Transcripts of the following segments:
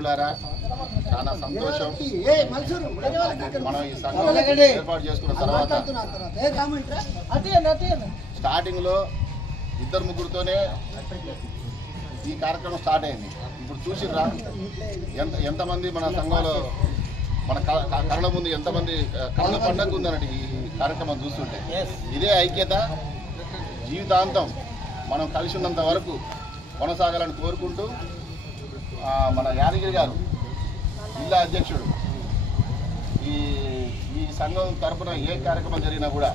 మిత్రులారా, చాలా సంతోషం. మనం ఈ సంఘం ఏర్పాటు చేసుకున్న తర్వాత స్టార్టింగ్లో 2-3తోనే ఈ కార్యక్రమం స్టార్ట్ అయింది. ఇప్పుడు చూసిర్రా ఎంతమంది మన సంఘంలో మన కళ్ళ ముందు ఎంతమంది కళ్ళ పండుగ ఉందన్నట్టు ఈ కార్యక్రమం చూస్తుంటే. ఇదే ఐక్యత జీవితాంతం మనం కలిసి ఉన్నంత వరకు కొనసాగాలని కోరుకుంటూ మన యాదగిరి గారు జిల్లా అధ్యక్షుడు ఈ సంఘం తరఫున ఏ కార్యక్రమం జరిగినా కూడా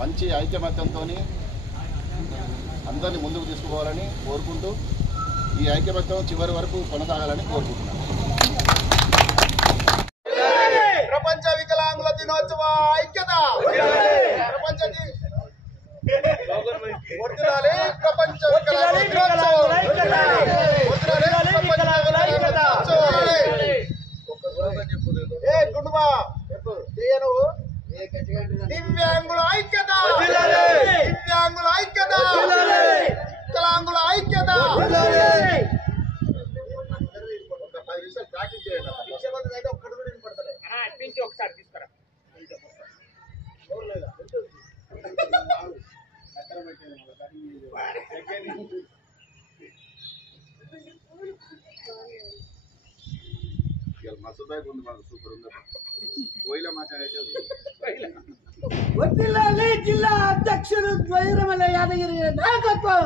మంచి ఐకమత్యంతో అందరినీ ముందుకు తీసుకుపోవాలని కోరుకుంటూ ఈ ఐకమత్యం చివరి వరకు కొనసాగాలని కోరుకుంటున్నాను. ప్రపంచ వికలాంగుల దినోత్సవ ఐక్యత, ప్రపంచ ప్రపంచ వికలాంగుల దివ్యాంగుల ఐక్యత, దివ్యాంగుల ఐక్యత, వికలాంగుల ఐక్యత. ప్రాక్టీస్ చేయండి. ఒకసారి తీసుకురా. మసూబాయ్ ఉంది, మాకు సూపర్ ఉంది. పోయిలా మాట్లాడేది జిల్లా అధ్యక్షుడు యాదగిరి నాయకత్వం.